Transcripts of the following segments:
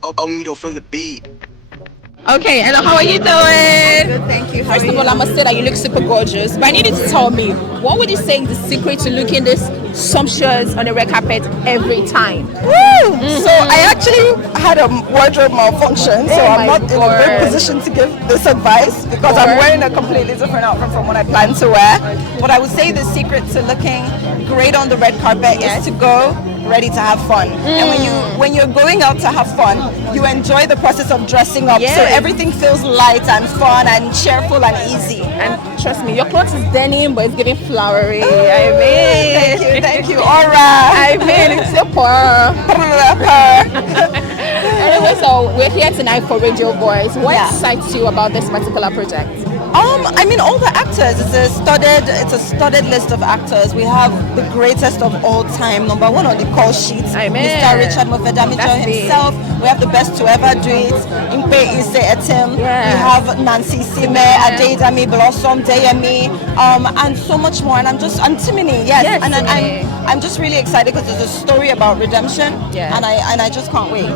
Omito from the beat. Okay, hello, how are you doing? Good, thank you. First of all, I must say that you look super gorgeous, but I need you to tell me, what would you say is the secret to looking this sumptuous on the red carpet every time? Woo! So I actually had a wardrobe malfunction, so I'm not in a good position to give this advice because I'm wearing a completely different outfit from what I plan to wear. But I would say the secret to looking great on the red carpet is to go ready to have fun. And when you're going out to have fun, you enjoy the process of dressing up. So everything feels light and fun and cheerful and easy. And trust me, your clothes is denim, but it's giving flowery. I mean, thank you. All right. I mean, it's super. Anyway, so we're here tonight for Radio Voice. What excites you about this particular project? I mean, all the actors. It's a studded list of actors. We have the greatest of all time, number one on the call sheet, Mr. Richard Movedamijo himself. We have the best to ever do it, Ikpe, Etim. We have Nancy Isime, Adedami, Blossom, Deyemi, and so much more. And Timini, I'm just really excited because it's a story about redemption, and I just can't wait.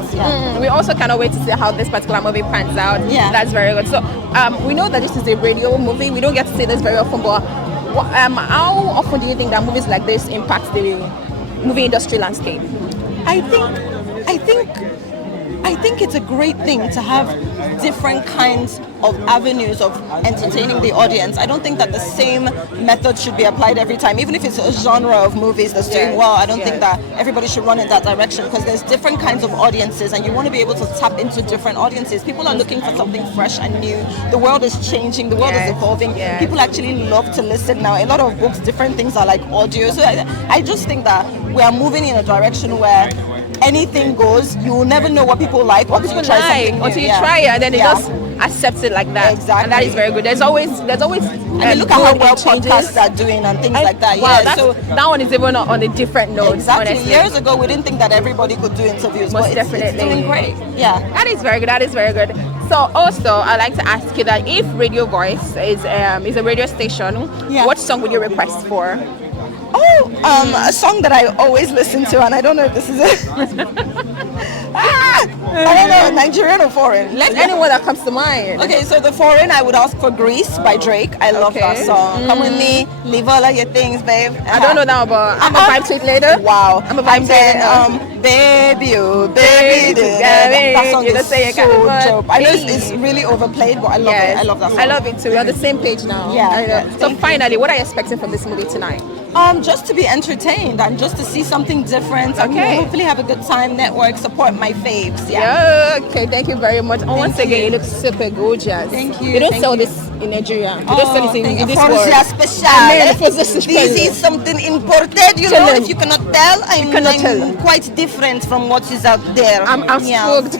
We also cannot wait to see how this particular movie pans out. That's very good. So we know that this is a radio movie. We don't get to see this very often, but how often do you think that movies like this impact the movie industry landscape? I think it's a great thing to have different kinds of avenues of entertaining the audience. I don't think that the same method should be applied every time. Even if it's a genre of movies that's doing well, I don't think that everybody should run in that direction because there's different kinds of audiences and you want to be able to tap into different audiences. People are looking for something fresh and new. The world is changing. The world is evolving. People actually love to listen now. A lot of books, different things are like audio. So I just think that we are moving in a direction where anything goes. You will never know what people like until you try something new. Until you try it and then they just accept it like that. Exactly. And that is very good. There's always I mean, look at how well podcasts are doing and things like that. Wow, so that one is even on a different note. Exactly. Honestly. Years ago, we didn't think that everybody could do interviews. Most but definitely. It's doing great. Yeah. That is very good. That is very good. So also, I'd like to ask you that if Radio Voice is a radio station, what song would you request for? A song that I always listen to, and I don't know if this is it. I don't know, Nigerian or foreign? Let anyone that comes to mind. Okay, so the foreign, I would ask for Grease by Drake. I love that song. Come with me, leave all of your things, babe. I don't know now, but I'm a vibe to it later. Wow. I'm a vibe to it. Baby, oh, baby, that song is so dope. I know it's really overplayed, but I love it. I love that song. I love it too. We're on the same page now. So finally, what are you expecting from this movie tonight? Just to be entertained and just to see something different. Okay. Hopefully have a good time, network, support my faves. Okay, thank you very much. And once again, you look super gorgeous. Thank you. They don't sell this in Nigeria. They don't sell this in this world. This is something imported, you know. If you cannot tell, I'm quite different from what is out there. I'm spooked.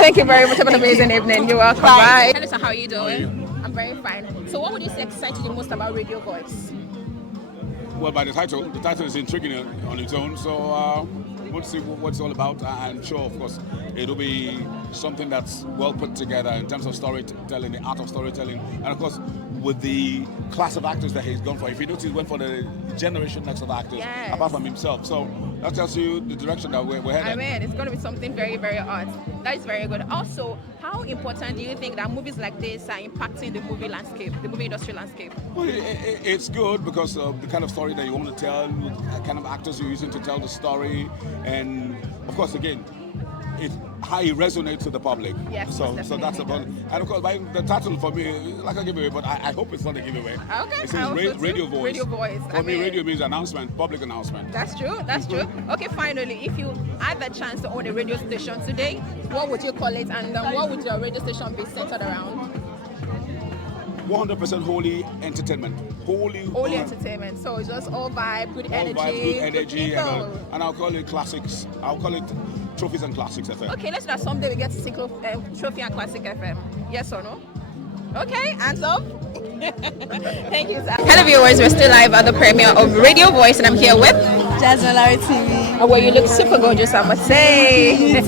Thank you very much. Have an amazing evening. You're welcome. Bye. Hello, sir. How are you doing? I'm very fine. So what would you say excites you most about Radio Voice? Well, by the title is intriguing on its own, so we'll see what it's all about. I'm sure, of course, it'll be something that's well put together in terms of storytelling, the art of storytelling, and of course, with the class of actors that he's gone for. If you notice, he went for the generation next of actors, apart from himself. So that tells you the direction that we're headed. I mean, it's going to be something very, very odd. That is very good. Also, how important do you think that movies like this are impacting the movie landscape, the movie industry landscape? Well, it's good because of the kind of story that you want to tell, the kind of actors you're using to tell the story, and of course, again, how it resonates with the public. Yes, so that's about it. And of course, the title for me, like a giveaway, but I hope it's not a giveaway. Okay. It says Radio Voice. Radio Voice. For me, radio means announcement, public announcement. That's true. That's true. Okay, finally, if you had the chance to own a radio station today, what would you call it, and what would your radio station be centered around? 100% holy entertainment. Holy entertainment. So it's just all vibe, good energy, and I'll call it classics. I'll call it Trophies and Classics FM. Okay, let's do that someday we get to see Trophy and Classic FM. Yes or no? Okay, hands up. Thank you, sir. Hello viewers, we're still live at the premiere of Radio Voice and I'm here with Jasmine TV. Well, you look super gorgeous, I must say.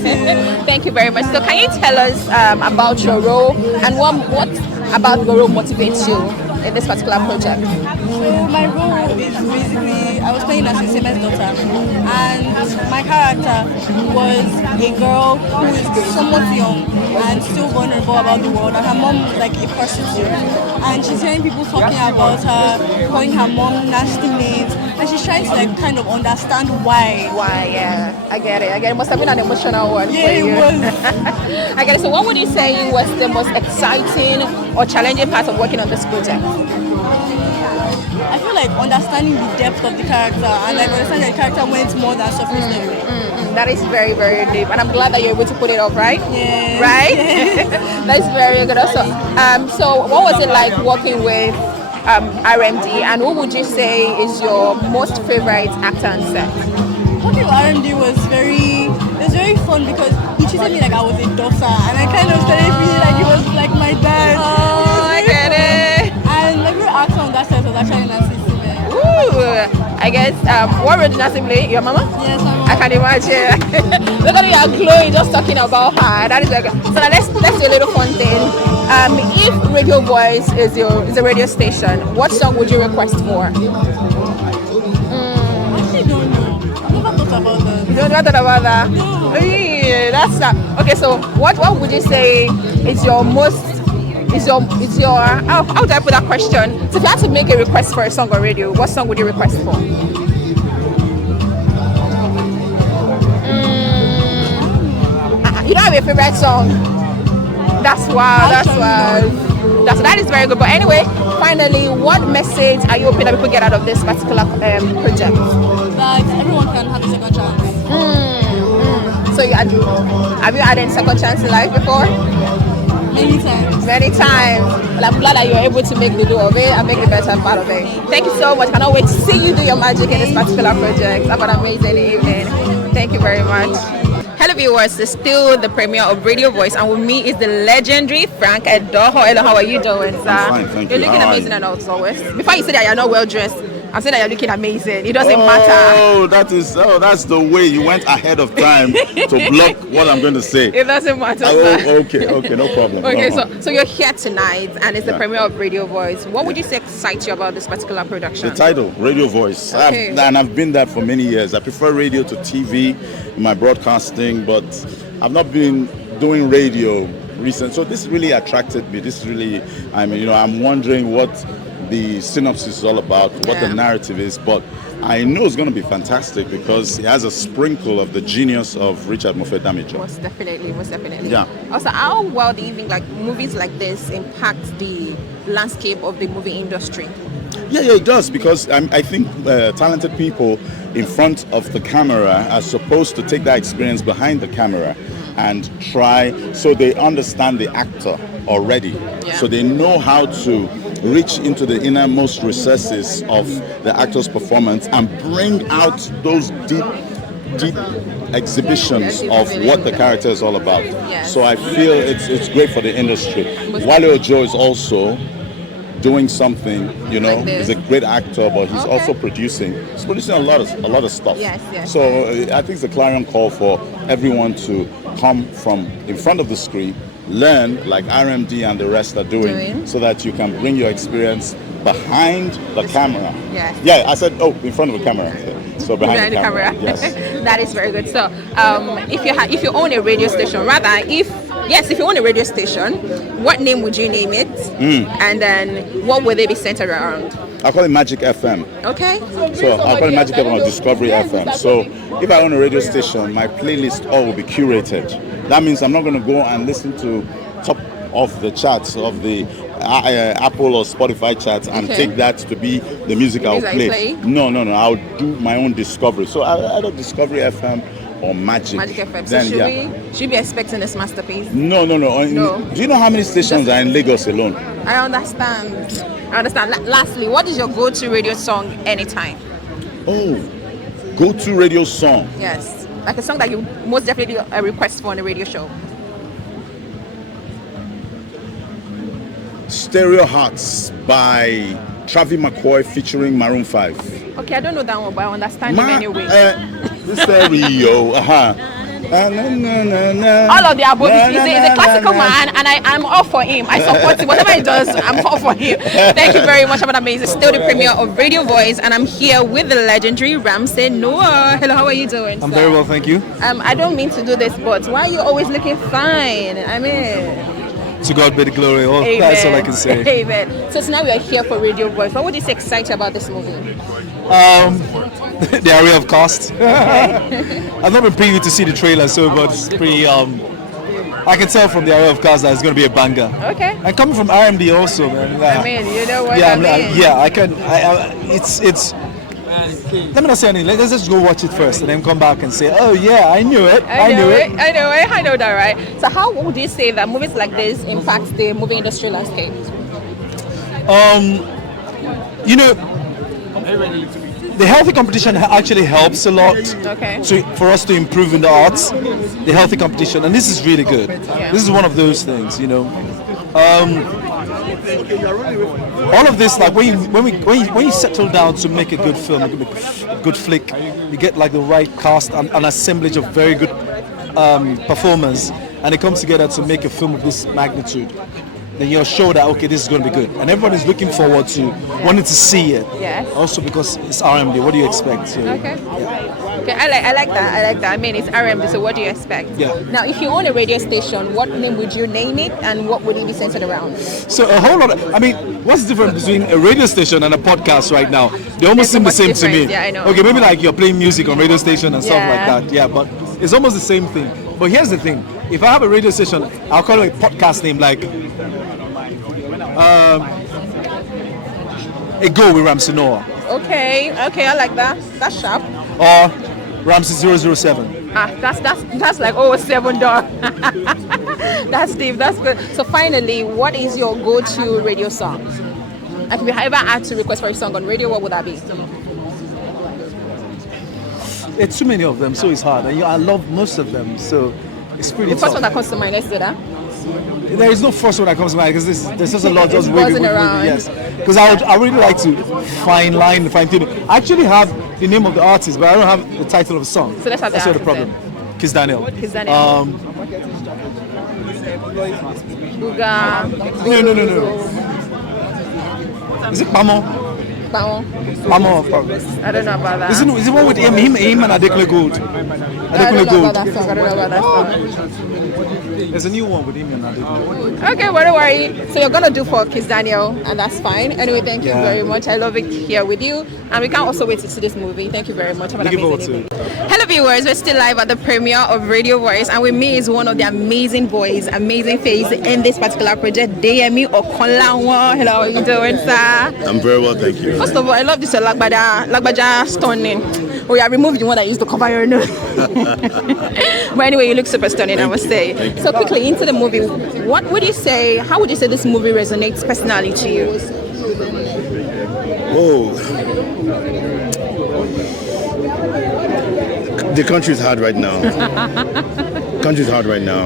Thank you very much. So can you tell us about your role and what about your role motivates you? in this particular project? So my role is basically, I was playing as Isime's daughter, and my character was a girl who is somewhat young and still vulnerable about the world, and her mom is like a prostitute, and she's hearing people talking about her, calling her mom nasty names, and she's trying to like kind of understand why. Why, yeah. I get it. It must have been an emotional one. Yeah, for you. it was. I get it. So what would you say was the most exciting or challenging part of working on this project? I feel like understanding the depth of the character and like understanding the character went more than surface level. That is very, very deep, and I'm glad that you're able to put it up, right? Yeah. Right? That's very good. Also, so what was it like working with RMD, and who would you say is your most favorite actor on set? Working with RMD was very fun because he treated me like I was a daughter, and I kind of started feeling like he was like my dad. Oh, I get it. And my favorite actor on that set was actually Isime. Ooh, I guess, what role did Nancy play? Your mama? Yes, I'm I can imagine. Look at you are glowing just talking about her. That is like, so now let's do a little fun thing. If Radio Voice is a radio station, what song would you request for? I actually don't know. I've never thought about that. You don't know about that? No. Yeah, that's not. Okay, so what would you say is your how do I put that question? So if you had to make a request for a song on radio, what song would you request for? You don't have a favorite song? That's wild. That is very good. But anyway, finally, what message are you hoping that people get out of this particular project? That everyone can have a second chance. So have you had any second chance in life before? Many times. Well, I'm glad that you're able to make the do of it and make the better part of it. Thank you so much. Cannot wait to see you do your magic in this particular project. Have an amazing evening. Thank you very much. Hello viewers, it's still the premiere of Radio Voice, and with me is the legendary Frank Edoho. Hello, how are you doing, sir? I'm fine, thank you. You're looking amazing and as always. Before you say that you're not well dressed, I'm saying that you're looking amazing. It doesn't matter. That's the way you went ahead of time to block what I'm going to say. It doesn't matter. Sir. Okay, no problem. Okay, so you're here tonight, and it's the premiere of Radio Voice. What would you say excites you about this particular production? The title, Radio Voice. Okay. I've been that for many years. I prefer radio to TV in my broadcasting, but I've not been doing radio recently. So this really attracted me. I'm wondering what the synopsis is all about, what the narrative is, but I know it's going to be fantastic because it has a sprinkle of the genius of Richard Mofe-Damijo. Most definitely. Yeah. Also, how well do you think movies like this impact the landscape of the movie industry? Yeah, it does, because I think talented people in front of the camera are supposed to take that experience behind the camera and try, so they understand the actor already. Yeah. So they know how to reach into the innermost recesses of the actor's performance and bring out those deep exhibitions of what the character is all about. Yes. So I feel it's great for the industry. Wale Ojo is also doing something, like this. he's a great actor, but he's also producing. He's producing a lot of stuff. Yes. So I think it's a clarion call for everyone to come from in front of the screen, learn like RMD and the rest are doing, so that you can bring your experience behind the camera. Yes. Yeah, I said, in front of the camera. So behind the camera. Yes. That is very good. So if you own a radio station, if you own a radio station, what name would you name it? And then what would they be centered around? I'll call it Magic FM. Okay. So I'll call it Magic FM or Discovery FM. So if I own a radio station, my playlist all will be curated. That means I'm not going to go and listen to top of the charts of the Apple or Spotify charts and take that to be the music I'll play. No. I'll do my own discovery. So either Discovery FM or Magic FM. So should we be expecting this masterpiece? No. Do you know how many stations are in Lagos alone? I understand. Lastly, what is your go-to radio song anytime? Go-to radio song? Yes. Like a song that you most definitely request for on a radio show. Stereo Hearts by Travis McCoy featuring Maroon 5. Okay, I don't know that one, but I understand him anyway. The stereo, All of the above. He's a classical man, and I'm all for him. I support him. Whatever he does, I'm all for him. Thank you very much. Have an amazing. Still the premiere of Radio Voice, and I'm here with the legendary Ramsey Noah. Hello, how are you doing? I'm very well, thank you. I don't mean to do this, but why are you always looking fine? I mean, to God be the glory. Oh, that's all I can say. Amen. So now we are here for Radio Voice. What would you say exciting about this movie? The array of cast. I've not been privy to see the trailer, so but it's pretty. I can tell from the array of cast that it's going to be a banger. Okay. And coming from RMD also, man. I mean, you know what I mean. I can. It's. Let me not say anything. Let's just go watch it first, and then come back and say, "Oh yeah, I knew it. I know that, right?" So how would you say that movies like this impact the movie industry landscape? You know, the healthy competition actually helps a lot. Okay. So for us to improve in the arts, the healthy competition, and this is really good. Yeah. This is one of those things, you know. All of this, like when you settle down to make a good film, a good flick, you get like the right cast and an assemblage of very good performers, and it comes together to make a film of this magnitude. Then you're sure that okay, this is going to be good, and everybody's looking forward to wanting to see it. Yes. Also because it's RMD, what do you expect? So, Okay. Yeah. Okay, I like that. I mean, it's RMD, so what do you expect? Yeah. Now, if you own a radio station, what name would you name it, and what would it be centered around? So a whole lot. I mean, what's the difference between a radio station and a podcast right now? They almost seem the same to me. Yeah, I know. Okay, maybe like you're playing music on radio station and stuff like that. Yeah, but it's almost the same thing. But here's the thing: if I have a radio station, I'll call it a podcast name like. A Go with Ramsey Noah. Okay, I like that. That's sharp. Or Ramsey 007. That's like 07 dog. That's deep. That's good. So finally, what is your go-to radio song? Like if you ever had to request for a song on radio, what would that be? There's too many of them, so it's hard. And I love most of them, so it's pretty tough. The first one that comes to mind, let's do that. There is no first one that comes to mind because there's just a lot just buzzing around. Yes, because I really like to fine tune it. I actually have the name of the artist, but I don't have the title of the song. So let's have That's the problem. Kiss Daniel. Buga. No. Is it Pamo? Pamo, probably. I don't know about that. Is it one with him and Adekule Gold? I don't know about that song. There's a new one with him and Adekule. Okay, don't worry. So you're gonna do for Kiss Daniel, and that's fine. Anyway, thank you very much. I love it here with you, and we can't also wait to see this movie. Thank you very much. Have an amazing evening. Hello, viewers. We're still live at the premiere of Radio Voice, and with me is one of the amazing boys, amazing face in this particular project, Deyemi Okonlawo. Hello, how are you doing, sir? I'm very well, thank you. First of all, I love this Lagbaja stunning. Oh yeah, remove the one that used to cover your nose. But anyway, you look super stunning, I must say. So quickly into the movie, what would you say? How would you say this movie resonates personally to you? Oh, the country's hard right now.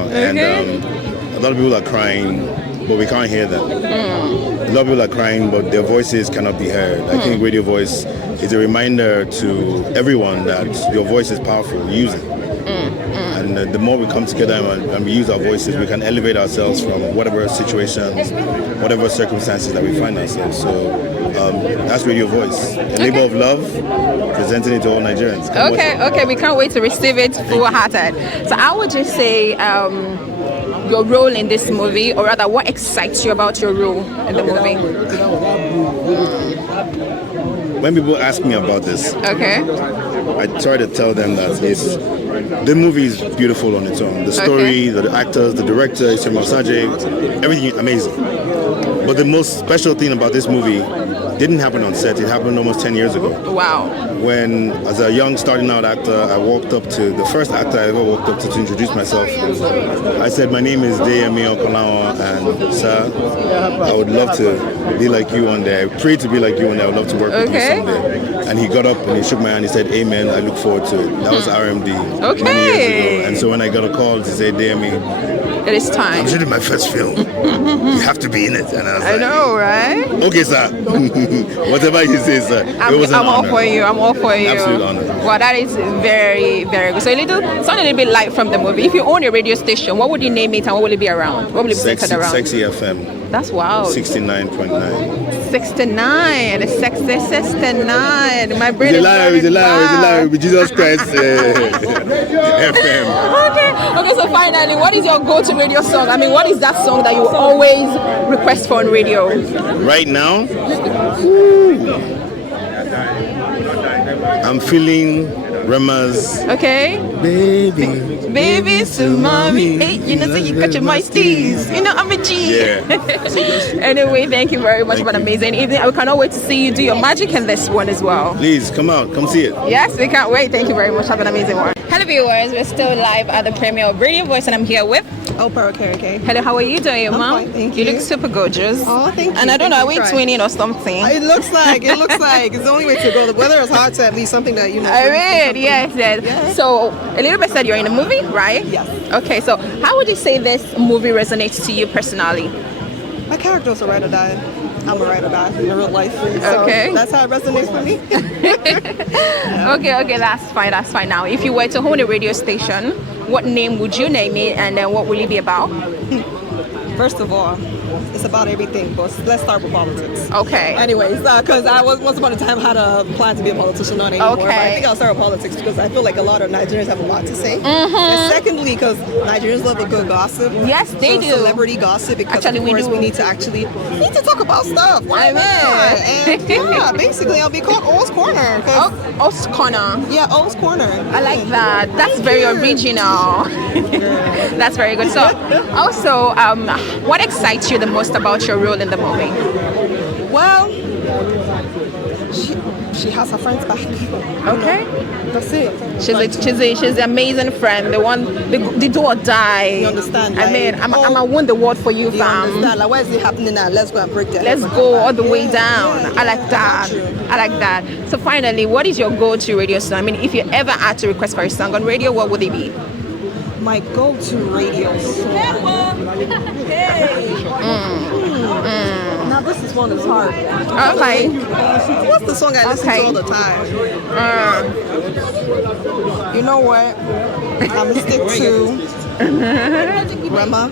And a lot of people are crying, but we can't hear them. A lot of people are crying, but their voices cannot be heard. I think Radio Voice is a reminder to everyone that your voice is powerful. Use it. And the more we come together and we use our voices, we can elevate ourselves from whatever situations, whatever circumstances that we find ourselves. So that's Radio Voice, a labor of love, presenting it to all Nigerians. Okay, we can't wait to receive it full-hearted. So how would you say your role in this movie, or rather what excites you about your role in the movie? When people ask me about this, I try to tell them that the movie is beautiful on its own. The story, the actors, the director, Isime, everything amazing. But the most special thing about this movie didn't happen on set. It happened almost 10 years ago. Wow. When, as a young starting out actor, I walked up to the first actor I ever walked up to introduce myself. I said, my name is Deyemi Okonlawo, and sir, I would love to be like you one day. I pray to be like you one day. I would love to work with you someday. And he got up and he shook my hand. He said, amen, I look forward to it. That was RMD many years ago. And so when I got a call to say, Deyemi, it is time. I'm shooting my first film. You have to be in it. And I was know, right? Okay, sir. Whatever you say, sir. I'm all for you. I'm all honor for you. Absolute honor. Well, that is very, very good. So sound a little bit light from the movie. If you own a radio station, what would you name it and what will it be around? What will it be centered around? Sexy FM. That's wow. 69.9. 69. Sexy 69. My brain It's is a lie. With Jesus Christ. FM. Okay, so finally, what is your go-to radio song? I mean, what is that song that you always request for on radio? Right now, I'm feeling Rema's Baby to mommy. Hey, you know, so you got your my steez. You know, I'm a G. Yeah. Anyway, thank you very much for an amazing evening. We cannot wait to see you do your magic in this one as well. Please, come out. Come see it. Yes, we can't wait. Thank you very much. Have an amazing one. Hello, viewers. We're still live at the premiere of Radio Voice, and I'm here with Oprah, okay. Hello, how are you doing, Mom? Fine, thank You you. look super gorgeous. Oh, thank you. And I don't know, are we Thank you. twinning or something? It looks like. It's the only way to go. The weather is hot, so at least something that, you know. I mean, yes. So, a little bit said you're in a movie, right? Yes. Okay, so how would you say this movie resonates to you personally? My character's a ride or die. I'm a ride or die in real life. So Okay. that's how it resonates for me. Okay, that's fine. Now, if you were to own a radio station, what name would you name it, and then what will it be about? First of all, it's about everything, but let's start with politics. Okay. Anyways, because I was once upon a time had a plan to be a politician, not anymore. But I Okay. think I'll start with politics because I feel like a lot of Nigerians have a lot to say. Mm-hmm. And secondly, because Nigerians love a good gossip. Yes, they do. Celebrity gossip, because Actually, of we course do. we need to talk about stuff. Why I not? mean. And yeah, basically I'll be called O's Corner. O's Corner. Yeah, O's Corner. I like that. That's very original. That's very good. So, also, what excites you the most about your role in the movie? Well, she has her friends back. Okay. That's it. She's an amazing friend. The one, the do or die. You understand? I mean, I'm a win the word for you, You fam. understand? Like, why is it happening now? Let's go and break that. Let's go all the way down. Yeah, I like that. true. I like that. So finally, what is your go-to radio song? I mean, if you ever had to request for a song on radio, what would it be? My go-to radio song. Now this is one that's hard. Okay. What's the song I listen to all the time? You know what? I'm gonna stick to Rema.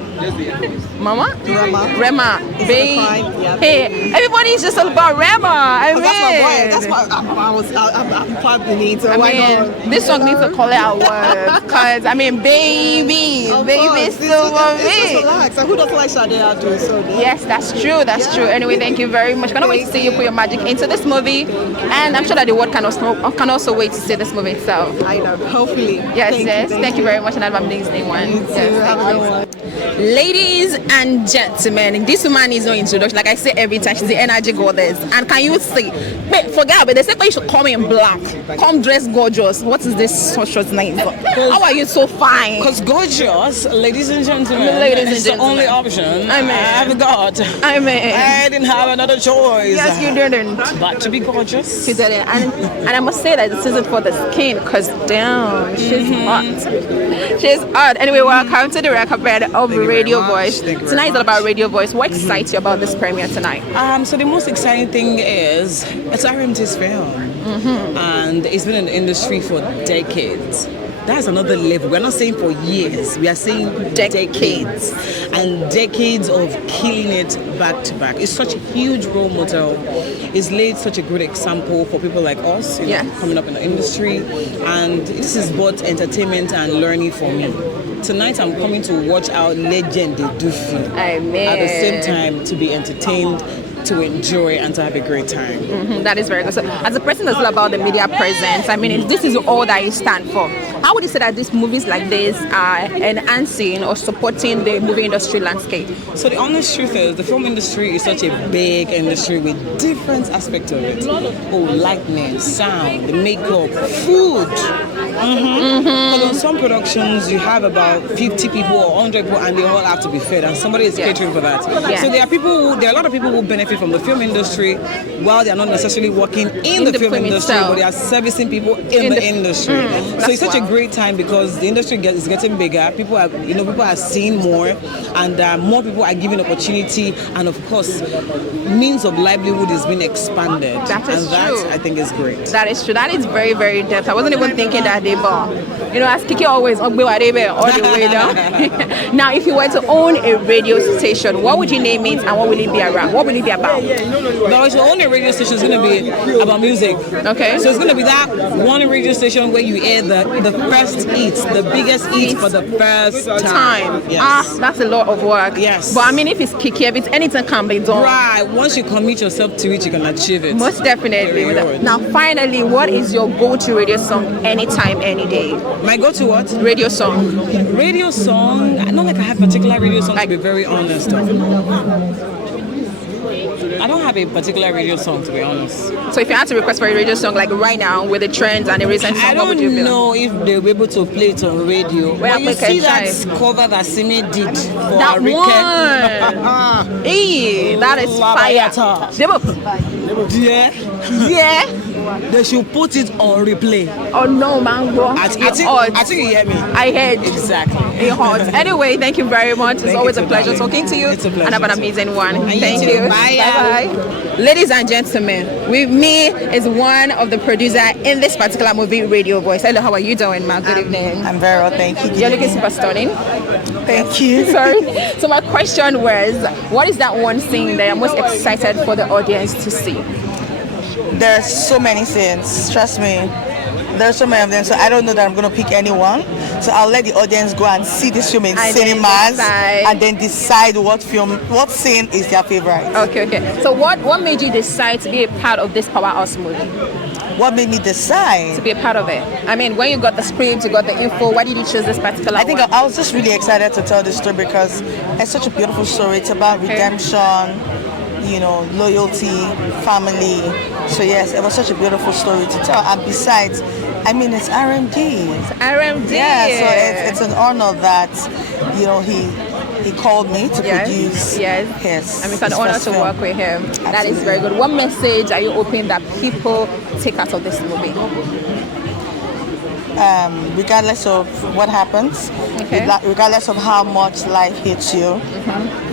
Mama? Rema. Babe. Yeah. Hey, everybody's just all about Rema. I mean, That's my boy. I'm probably need to. This song needs to call it out words. Because, I mean, baby still for me. Relax. And who doesn't like Sade Adu? So Yes, that's true. Anyway, thank you very much. Cannot wait to see you put your magic into this movie. And I'm sure that the world can also wait to see this movie itself. I know. Hopefully. Yes. Thank you very much. And have an amazing one. Yes, thank you. Ladies and gentlemen, this woman is no introduction. Like I say every time, she's the energy goddess. And can you see? Wait, forget about it. They say you should come in black. Come dress gorgeous. What is this short name? How are you so fine? Because gorgeous, ladies and gentlemen, is the only option I've got. I didn't have another choice. Yes, you didn't. But to be gorgeous. She didn't. And I must say that this isn't for the skin, because damn, she's hot. She's hot. Anyway, welcome to the record bed of Radio Voice. Tonight is all about Radio Voice. What excites you about this premiere tonight? So the most exciting thing is it's RMT's film. And it's been in the industry for decades. That's another level. We're not saying for years. We are saying decades. And decades of killing it back to back. It's such a huge role model. It's laid such a good example for people like us, coming up in the industry. And this is both entertainment and learning for me. Tonight I'm coming to watch our legend they do feel. At the same time to be entertained, to enjoy, and to have a great time. That is very good. So, as a person that's all about the media presence, I mean, this is all that you stand for. How would you say that these movies like this are enhancing or supporting the movie industry landscape? So the honest truth is, the film industry is such a big industry with different aspects of it. Lighting, sound, the makeup, food. Because on some productions, you have about 50 people or 100 people, and they all have to be fed, and somebody is catering for that. So there are a lot of people who benefit benefit from the film industry while they are not necessarily working in the film industry, but they are servicing people in the industry. So it's such a great time because the industry is getting bigger. People are seeing more, and more people are given opportunity, and of course, means of livelihood is being expanded. That is true. That I think is great. That is true. That is very, very depth. I wasn't even thinking that day, but as Kiki always, all the way down. Now, if you were to own a radio station, what would you name it, and what will it be around? What will it be about? Now, if you own a radio station, it's going to be about music. Okay. So it's going to be that one radio station where you hear the first hits, the biggest hits for the first time. Yes. That's a lot of work. Yes. But I mean, if it's Kiki, if it's anything can be done. Right. Once you commit yourself to it, you can achieve it. Most definitely. Now, finally, what is your go-to radio song anytime, any day? My go-to what? Radio song. Radio song? Not like I have particular radio song, to be very honest. I don't have a particular radio song, to be honest. So if you had to request for a radio song, like right now, with the trends and the recent song, what would you be? I don't know if they'll be able to play it on radio. Well, you see that cover that Isime did for that one. Hey, that is fire. Yeah. They should put it on replay. Oh no, mango. I think you hear me. I heard. Exactly. It hurts. Anyway, thank you very much. It's always a pleasure talking to you. It's a pleasure. And have an amazing one. Thank you. you. Bye. Ladies and gentlemen, with me is one of the producer in this particular movie, Radio Voice. Hello, how are you doing, ma'am? Good evening. I'm very well, thank you. You're looking super stunning. Thank you. Sorry. So my question was, what is that one scene that you're most excited for the audience to see? There's so many scenes, trust me. There's so many of them, so I don't know that I'm going to pick any one. So I'll let the audience go and see this film in cinemas and then decide what scene is their favorite. Okay. So what made you decide to be a part of this powerhouse movie? What made me decide? To be a part of it. I mean, when you got the script, you got the info, why did you choose this particular I think I was just really excited to tell this story because it's such a beautiful story. It's about redemption, loyalty, family. So yes, it was such a beautiful story to tell. And besides, I mean, it's RMD. It's RMD. Yeah, so it's an honor that, he called me to produce his. I mean, it's an honor to work with him. Absolutely. That is very good. What message are you hoping that people take out of this movie? Regardless of what happens, regardless of how much life hits you,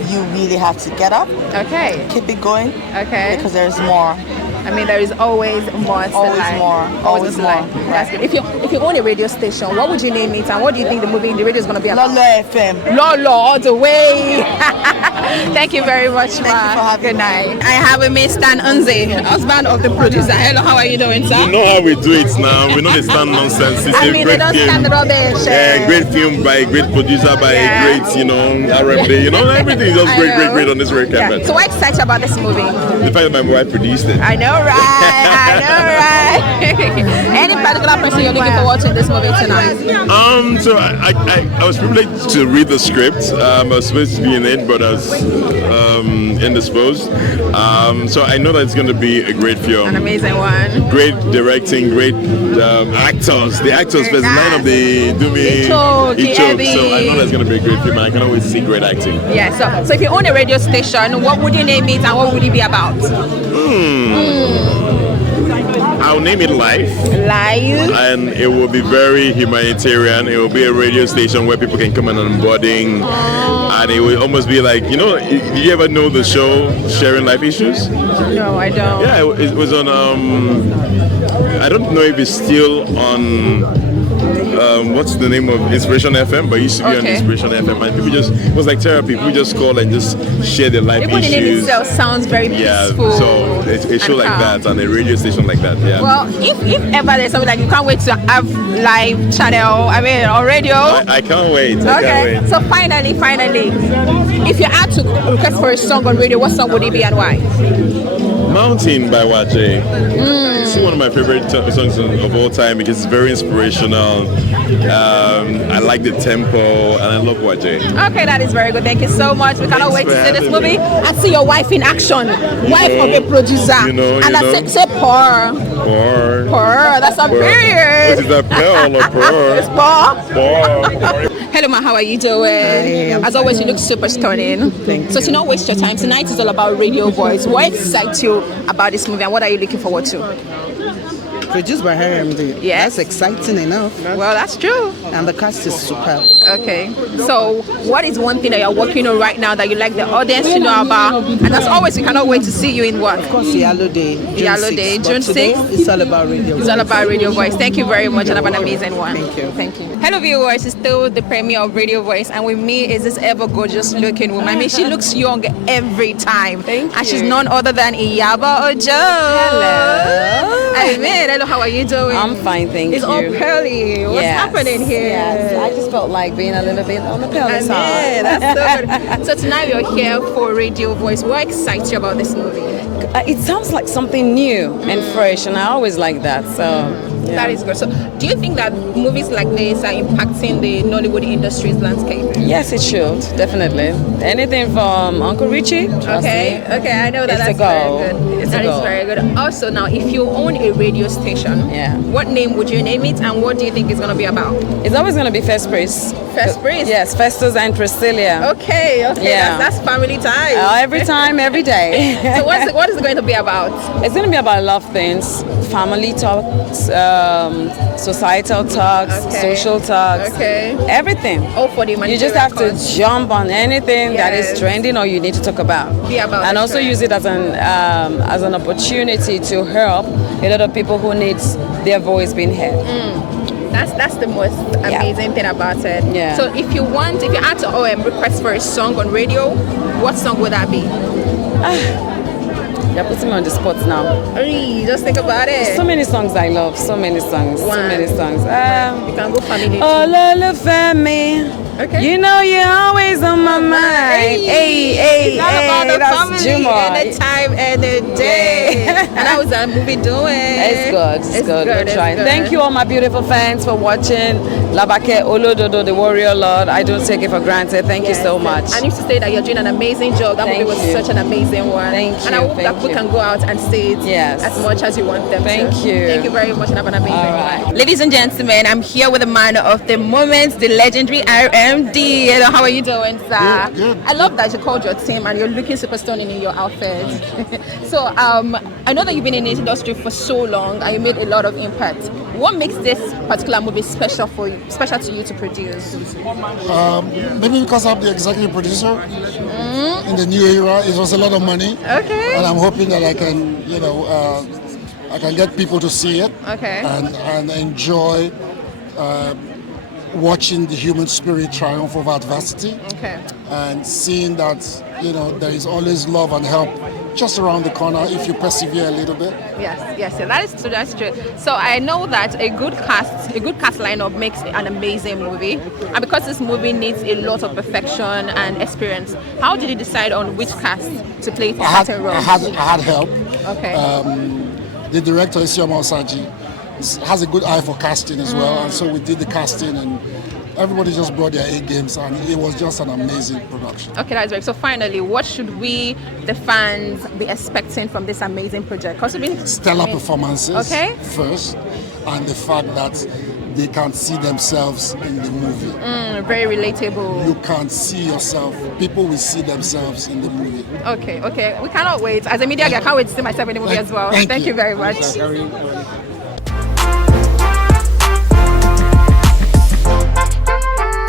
you really have to get up. Okay. Keep it going. Okay. Because there's more. I mean, there is always more to life. Always more. Right. That's good. If you own a radio station, what would you name it, and what do you think the radio is going to be about? Lolo FM. Lolo all the way. Thank you very much, Thank you for having Good night. I have with me Stan Unze, husband of the producer. Hello, how are you doing, sir? You know how we do it now. We know they stand nonsense. It's a great don't film. Stand rubbish. Great film by a great producer, by a great, R&B. Everything is just great on this red carpet. So what excites you about this movie? The fact that my wife produced it. I know, right? Any particular person you're looking forward to in this movie tonight? So I was privileged to read the script. I was supposed to be in it, but I was indisposed. So I know that it's going to be a great film. An amazing one. Great directing, great actors. The actors, there's nine of the Dumi. Ichoke. So I know that's going to be a great film, and I can always see great acting. Yeah. So if you own a radio station, what would you name it, and what would it be about? I'll name it Life. And it will be very humanitarian. It will be a radio station where people can come and onboarding. And it will almost be like, did you ever know the show Sharing Life Issues? No, I don't. Yeah, it was on, I don't know if it's still on, what's the name of Inspiration FM, but it used to be on Inspiration FM, and people it was like therapy. People just call and just share their life issues. The name itself sounds very peaceful. So a show like that and a radio station like that, Well, if ever there's something like you can't wait to have live channel, on radio. I can't wait. Okay. So finally, if you had to request for a song on radio, what song would it be and why? Mountain by Wache. It's one of my favorite songs of all time because it's very inspirational. I like the tempo, and I love watching. Okay, that is very good. Thank you so much. We cannot wait to see this movie and see your wife in action. Wife of a producer. And that's say purr. Purr. Purr. That's a period. Is that purr or purr? It's purr. Purr. Hello, ma. How are you doing? As always, you look super stunning. Thank you. So to not waste your time, tonight is all about Radio Voice. What excites you about this movie, and what are you looking forward to? Produced by RMD. Yes. That's exciting enough. Well, that's true. And the cast is superb. Okay. So, what is one thing that you're working on right now that you like the audience to know about? And as always, we cannot wait to see you in what? Of course, Yellow Day. June 6th. It's all about radio. It's all about Radio Voice. Thank you very much and have an amazing one. Thank you. Thank you. Hello viewers, it's still the premiere of Radio Voice, and with me is this ever gorgeous looking woman. I mean, she looks young every time. Thank and you. she's none other than Iyaba Ojo. Hello. I mean, hello, how are you doing? I'm fine, thank it's you. all pearly. What's happening here? Yes, I just felt like being a little bit on the pearly side. Yeah, that's so good. So tonight you're here for Radio Voice. What excites you about this movie? It sounds like something new and fresh, and I always like that. So yeah. That is good. So, do you think that movies like this are impacting the Nollywood industry's landscape? Yes, it should, definitely. Anything from Uncle Richie, trust me. Okay, I know that It's that's a go. very good. It's That a is go. very good. Also, now, if you own a radio station, what name would you name it, and what do you think it's going to be about? It's always going to be First Priest. First Priest? Yes, Festus and Priscilla. Okay, Yeah. that's family time. Every time, every day. So, what is it going to be about? It's going to be about a lot of things. Family talks, societal talks, social talks, everything. Oh, for the You just have to jump on anything that is trending or you need to talk about. Be about and the also trend. use it as an opportunity to help a lot of people who need their voice being heard. That's the most amazing thing about it. Yeah. So if you had to request for a song on radio, what song would that be? You're putting me on the spot now. Hey, just think about it. So many songs I love. So many songs. Wow. So many songs. You can go family. Oh, Lolo Femi. Okay. You know you're always on my mind. Hey, it's all about the that's family Juma. and the time and the day. And how is that movie doing? It's good. It's good. We'll try. Thank you all my beautiful fans for watching. Labake Olododo, the Warrior Lord. I don't take it for granted. Thank you so much. I need to say that you're doing an amazing job. That movie was such an amazing one. Thank you. And I hope that people can go out and see it as much as you want them Thank to. you. Thank you very much and have an amazing All one. Ladies and gentlemen, I'm here with the man of the moment, the legendary RMD. Hello, how are you doing, sir? Good. I love that you called your team and you're looking super stunning in your outfit. So I know that you've been in this industry for so long and you made a lot of impact. What makes this particular movie special to you to produce? Maybe because I'm the executive producer in the new era. It was a lot of money. Okay. And I'm hoping that I can, I can get people to see it. Okay. And enjoy watching the human spirit triumph over adversity. Okay. And seeing that, there is always love and help just around the corner if you persevere a little bit. Yes, that is true. That's true. So I know that a good cast lineup makes an amazing movie, and because this movie needs a lot of perfection and experience, how did you decide on which cast to play for certain roles? I had help. Okay. The director Isime has a good eye for casting as well, and so we did the casting and everybody just brought their A games and it was just an amazing production. Okay, that's right. So finally, what should we, the fans, be expecting from this amazing project? Stellar performances first, and the fact that they can see themselves in the movie. Very relatable. You can see yourself. People will see themselves in the movie. Okay. We cannot wait. As a media guy, I can't wait to see myself in the movie as well. Thank you very much.